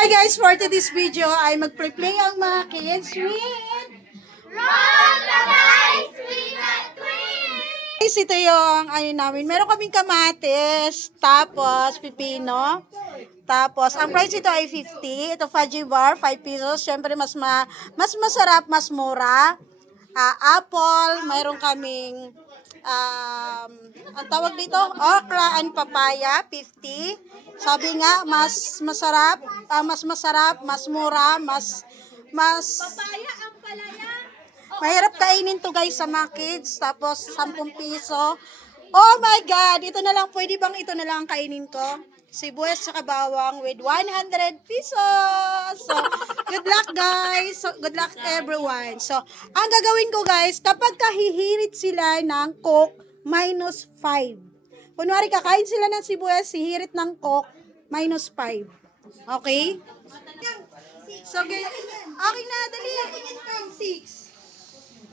Hi guys, for today's video ay mag-play ang mga kids with guys, ito yung ano namin. Meron kaming kamatis, tapos pipino. Tapos ang price ito ay 50. Ito fudgy bar, 5 pesos. Syempre mas masarap, mas mura. Apple, mayroon kaming ang tawag dito, okra and papaya, 50. Sabi nga, mas masarap, mas mura, mas Papaya ang palaya. mahirap kainin to guys sa mga kids. Tapos 10 piso. Oh my God, ito na lang, pwede bang ito na lang ang kainin ko? Sibuyas sa bawang with 100 pesos. So, good luck guys. So, good luck everyone. So, ang gagawin ko guys, kapag kahihirit sila ng Coke, minus 5. Kunwari kakain sila ng sibuyas, hihirit ng Coke, minus 5. Okay? So, okay na, dali.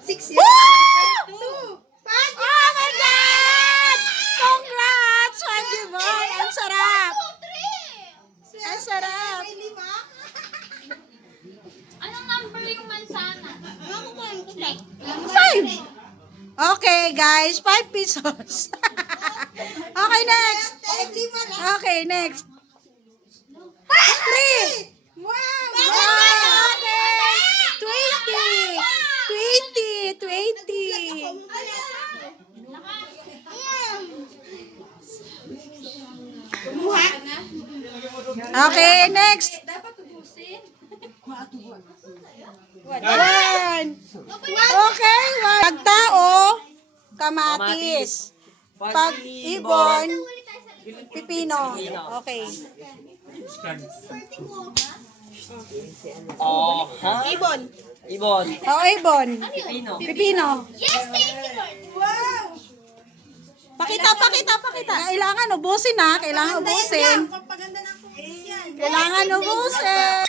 6 Woo! Oh my God! Congrats, Fudgy Boy! Ang sarap! Ang sarap! Anong number yung mansana? 5! Okay, guys. 5 pesos. Okay, next. Okay, next. 3! Wow! Okay! 20! Okay, next. One. Okay, one. Pagtao, kamatis. Pag-ibon, pipino. Okay. Oh, ha? Ibon. Ibon. Oh, ibon. Pipino. Pipino. Yes, thank you, Lord. Pakita. Kailangan ubusin na. Kailangan ubusin. Kailangan ubusin.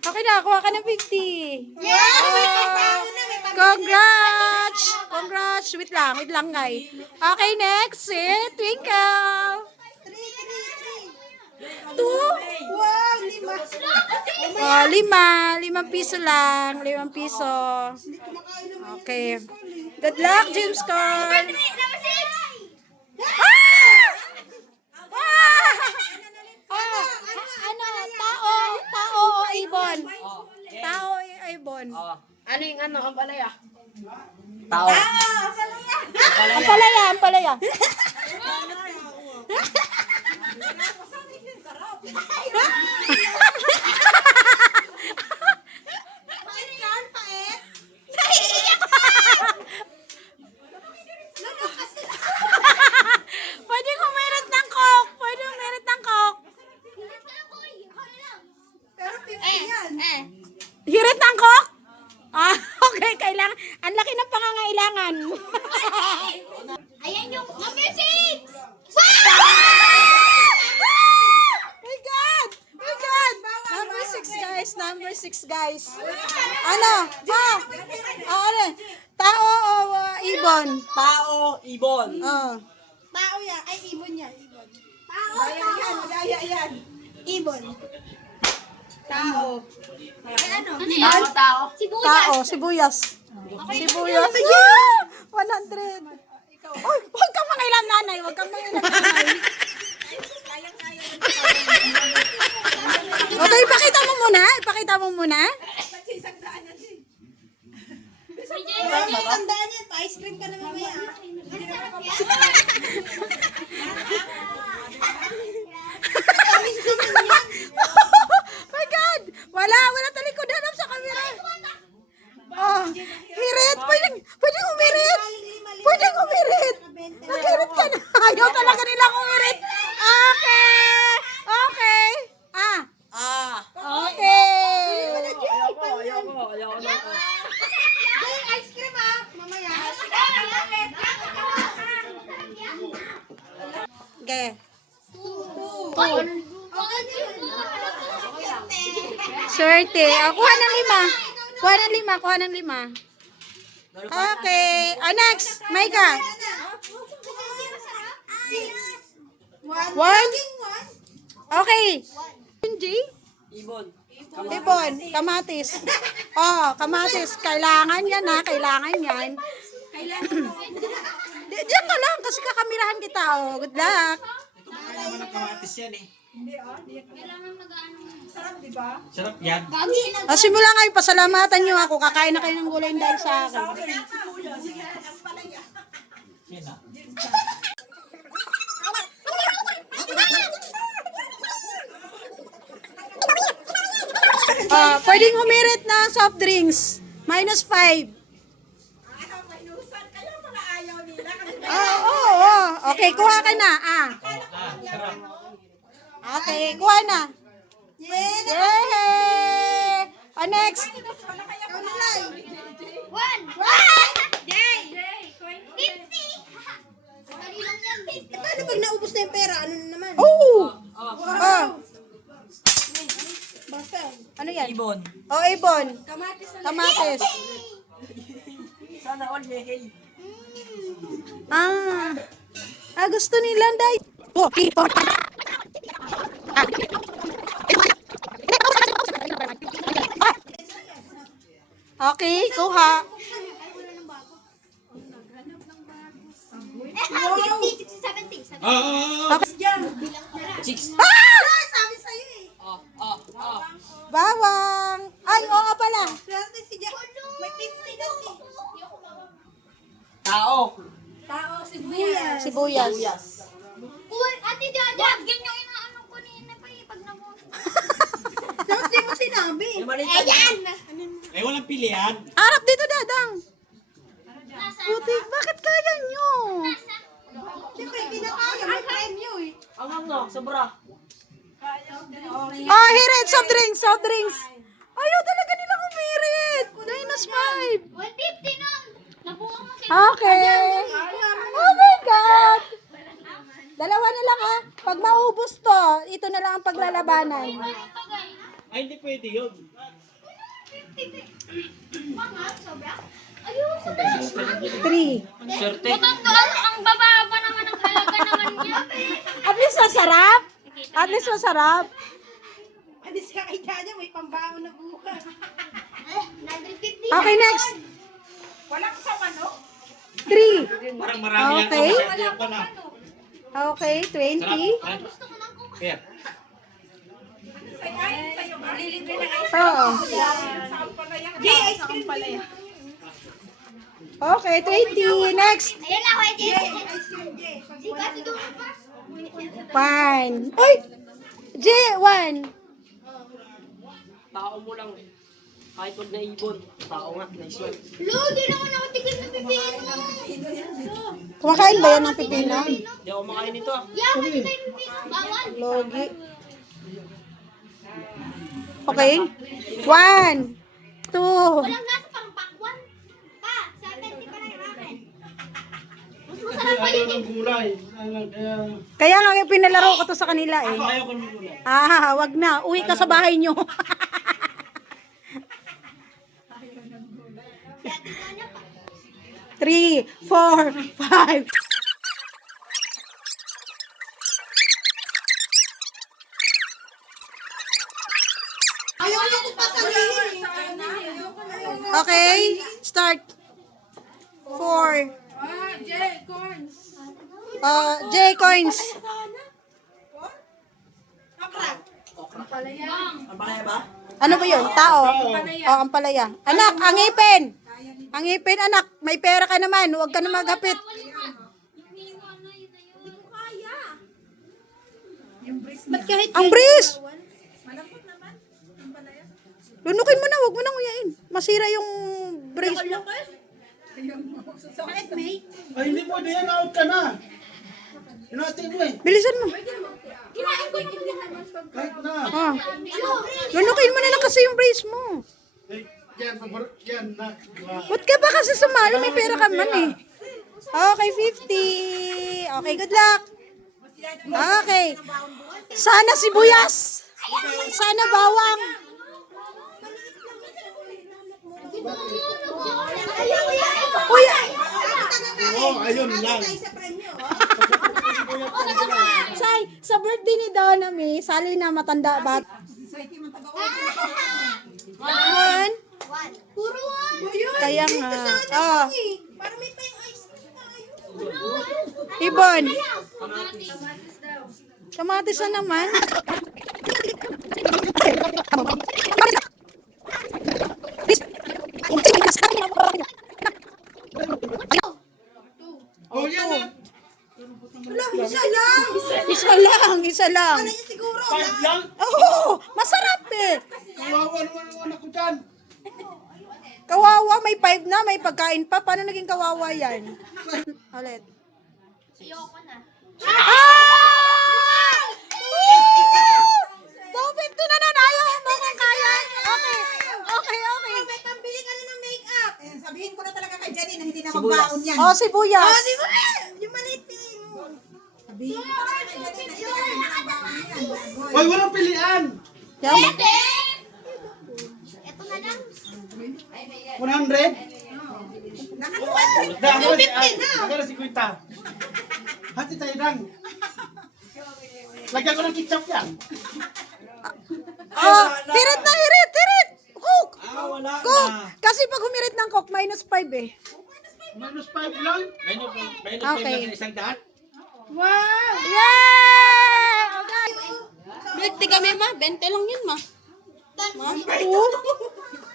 Okay na, kuha ka ng 50. Congrats! Congrats! Wait lang, guys. Okay, next. Twinkle. 2? Oh, 5 piso lang. 5 piso. Okay. Good luck, James Carl. Tao o ibon? Tao o ibon? Ano yung ano? Ang palaya? Tao. Ang palaya. Pwede kumirit ng Coke. Hirit ng Coke? Okay. Kailangan. Ang laki ng pangangailangan. Ayan yung number 6. My God! Number 6 guys. Ano? Ano? Tao o ibon? Tao, ibon. Oh. Tao yan. Ay, ibon yan. Ibon. Tao. Ibon. Tao. Ay, ano? Tao. Sibuyas. Sibuyas. Sibuyas. 100. Oy, huwag kang mangailan nanay. Okay, ipakita mo muna. Tandaan yan. Pa-ice cream ka na mamaya. My God! Wala talikodan sa camera. Oh, hirit. Pwedeng umirit. Okay. Ay! Swerte. Kuha ng 5. Kuha ng 5. Kuha ng 5. Okay. Next. Maika. 1. Okay. J. Ibon. Ibon. Kamatis. Kamatis. Kailangan yan ha. Kailangan yan. Diyan ka lang kasi kakamirahan kita. Good luck. Kaya naman ang kamatis yan eh. Kailangan mag-ano. Sarap yan. Simula ngayon, pasalamatan nyo ako. Kakain na kayo ng gulay dahil sa akin. Yan ah. Pwedeng humirit ng soft drinks. -5. Okay, kuha ka na. Sarap. Okay, kuha na. Yay! Next. 1! 50! Dali lang yan. Paano pag naubos na yung pera? Ano na naman? Ano yan? Ibon. Ibon. Kamatis na Kamatis. Sana all yehey. Gusto nila, Day. Okay, kuha. 50, 60, 70. Six. sabi sa'yo eh. Bawang. Ay, oo pala. Swerte si Jack. May 50 kasi. Tao. Tao, sibuyas. Sibuyas. Uy, Ate Jaja! Ganyan yung inaano ko nina pa eh. Pag namo. Tapos di mo sinabi. Yung maliit. Eh, walang pilihan. Harap dito, Dadang. Nasa? Putik, bakit kaya nyo? Nasa? Siyempre, hindi na kaya. May premyo eh. Ang no, sobra. Hirit, soft drinks. Ayaw talaga nila kumirit. -5. 150 na! Nabuha mo sila. Okay. Oh my God. Dalawa na lang ha. Pag maubos to, ito na lang ang paglalabanan. Ito guys. Ay, hindi pwede yun. 50. Mga, sobra? Ayoko na. 3. Swerte. Ang bababa naman ang halaga naman niya. At least masarap. At least masarap. Alis ka kay Jaja, may pambaon na bukas. 950. Okay, next. Walang sa manok. 3. Parang marami yan. Okay. Masyado yan pa na. Okay, 20. Sarap. Gusto ko lang kung Here. Sa'yo ka. Lilibre na ice Oo. Jay, ice cream pala yan. Okay, 20. Next. Ayan na, Kuya Jay. Ice cream, Jay. Di ba, tutulong pa? 1. Uy! J1. Tao mo lang eh. Kahit wag na ibon. Tao nga, nice one. Lo, di naman ako tigil na pipino. Kumakain ba yan ng pipino? Hindi ako makain nito ah. Yeah, pwede tayo pipino. Bawal. Logi. Okay. 1, 2. Walang nasa pang pakwan. Pa, 70 pa lang yung akin. Mas masarap pa yun eh. Gulay. Kaya nga pinalaro ko to sa kanila eh. Ayaw ko ng gulay. Wag na. Uwi ka sa bahay nyo. Three, 4, 5. Ayaw niya kung pasabihin eh. Okay, start. 4. Jay, corns. J coins. Kapra. Ang palaya ba? Ano ba yun? Tao? Ang palaya. Anak, ang ngipin. Ang ngipin, anak. May pera ka naman. Huwag ka na maghapit. Ba't kahit Ang bris! Lunukin mo na. Huwag mo nang uyain. Masira yung brace mo. bakit may? Ay, hindi pwede yan. Out ka na. Hinati mo eh. Bilisan mo. Kinain ko hindi naman pag... Kahit na. Lunukin mo na lang kasi yung brace mo. Eh, yan, yan na. Ba't ka ba kasi sumalo? May pera ka man eh. Okay, 50. Okay, good luck. Okay. Sana sibuyas. Sana bawang. Uy, Oo, ayun lang. Say, sa birthday ni Donna May, sali na matanda ba? One. Puro one. Kaya nga. Para may tayong ice cream tayo. Ibon. Kamatis na naman. Oh, yan. Wala, isa lang. Isa lang. Siguro. 5 lang. Oo, masarap eh. Kawawa naman ang anak ko dyan. Kawawa, may 5 na, may pagkain pa. Paano naging kawawa yan? Ulit. Ayoko na. Ah! 250 na ayaw mo kung kaya. Okay. May pambili ka na ng makeup. Eh, sabihin ko na talaga kay Janine na hindi na magbaon yan. Oh, sibuyas. Yung maliit mo. Sabihin ko talaga kay Janine na hindi na magbaon yan. Hoy, walang pilian. Yan. Ito na lang. 100. Nakakuha. Ako na si Kuita. Hati tayo lang. Lagyan ko ng ketchup yan. Oh, hirit na, hirit. Cook. Wala Cook. Kasi pag humirit ng cook, minus 5 eh. Minus 5 lang. Okay. Isang daan. Wow! Yeah! Okay. Birthday kami, ma. 20 lang yun, ma. Oh.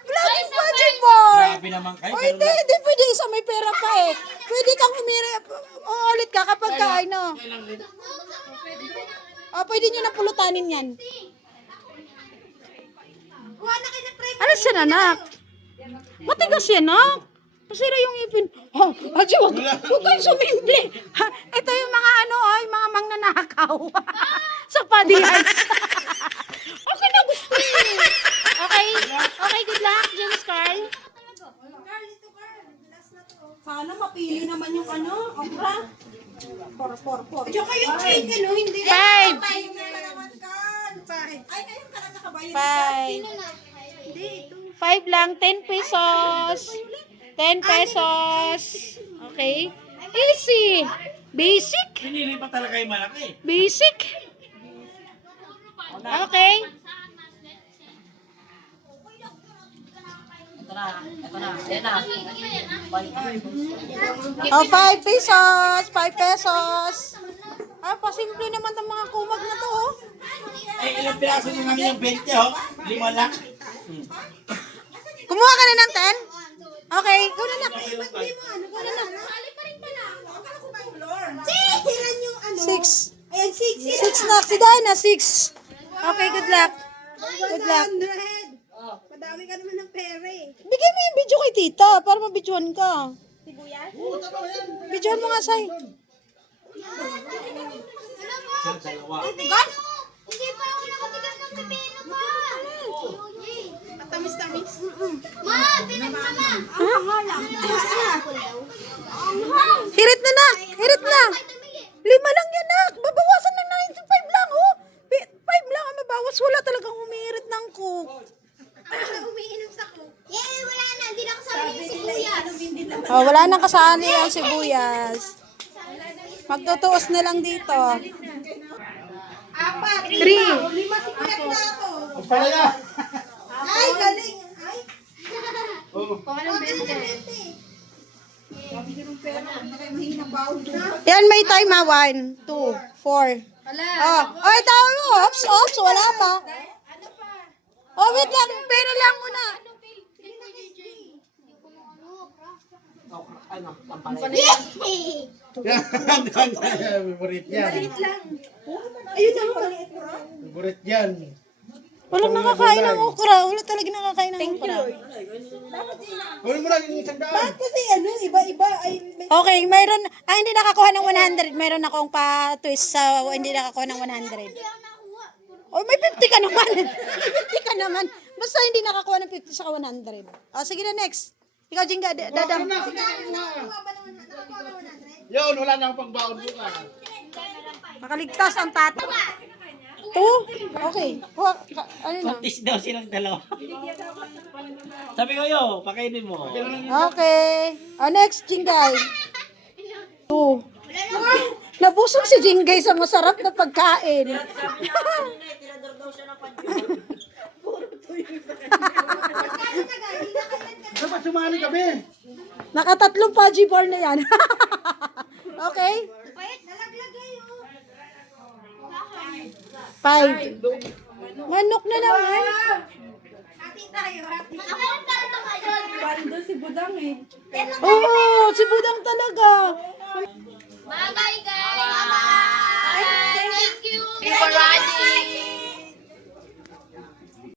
Vlogging budget mo! Grabe naman kayo. Oh, hindi pwede isa may pera pa eh. Pwede kang humirit. Ulit ka kapag ka, ano. Oh, pwede nyo na pulutanin yan. Kuha na kayo ng pre. Ano siya, anak? Matigas yan, anak. Masira yung ipin. Oh, Haji, huwag kang sumimple. Ha, ito yung mga yung mga mangnanakaw. Sa padihan. Okay na, gusto niyo. Okay, good luck, James Carl. Sana mapili naman yung okra. Por. Diyo kayo cake, hindi. 5. Ay, ngayon ka lang nakabayad. 5 lang, 10 pesos. 10 pesos. Okay. Easy. Basic. Pinili pa talaga yung malaki. Basic. Okay. Oh, 5 pesos. 5 pesos. Ah, pasimple naman ang mga kumag na to, oh. Eh, ilang piraso din namin yung 20, oh. 5 lang. Kumuha ka na ng 10? Okay, ikaw na lang. Ilan yung 6. Ayan, 6. 6 na. Si Dana, 6. Okay, good luck. Good luck. 100. Madami ka naman ng pera eh. Bigay mo yung video kay tita para mabidyohan ka. Oo, tama yan. Bidyohan mo nga, Say. Hindi pa ako nakatigas ng pipino pa. Tamis-tamis. Ma, pinagma na. Hirit na, nak. Hirit na. 5 lang yan, nak. Babawasan ng 95 lang, oh. 5 lang ang mabawas. Wala talagang humihirit ng cook. Umiinom sa ko. Yay, wala na. Hindi na kasama yung sibuyas. Oh, wala nang kasali ang sibuyas. Magtutuos na lang dito. 4. 3. 5 si Kuya Tato. Ang palaya. Ay, galing. Ay. Oo. Sabi niyo ng pera. Hindi kayo mahinang baon doon. Yan, may time ha. 1, 2, 4. Oh, ay, tao mo. Ops, wala pa. Oh, wait lang. Pera lang muna. Favorite yan. Ayun na mo. Favorite yan. Walang nakakain ng okra. Wala talaga nakakain ng okra. Kunin mo lang yung isang daan. Kasi iba-iba ay Okay, mayroon. Hindi nakakuha ng 100. Mayroon akong pa-twist sa hindi nakakuha ng 100. Oh, may 50 ka naman. May 50 ka naman. Basta hindi nakakuha ng 50 sa 100. Oh, sige na, next. Ikaw, Jinga, dadam. Yun, wala na akong pangbaon bukas. Nakaligtas ang tatay. 2? Okay. Ano na? Tis daw silang dalawa. Sabi ko yo, pakainin mo. Okay. Next, Jingay. 2. Nabusog si Jingay sa masarap na pagkain. Dapat sumali kami. Nakatatlong Paji bar na yan. Okay? Wait, nalaglag kayo. 5. Manok na naman. Hati tayo, hati. Ako ang talo ngayon. Bando si Budang eh. Oo, si Budang talaga. Bagay guys.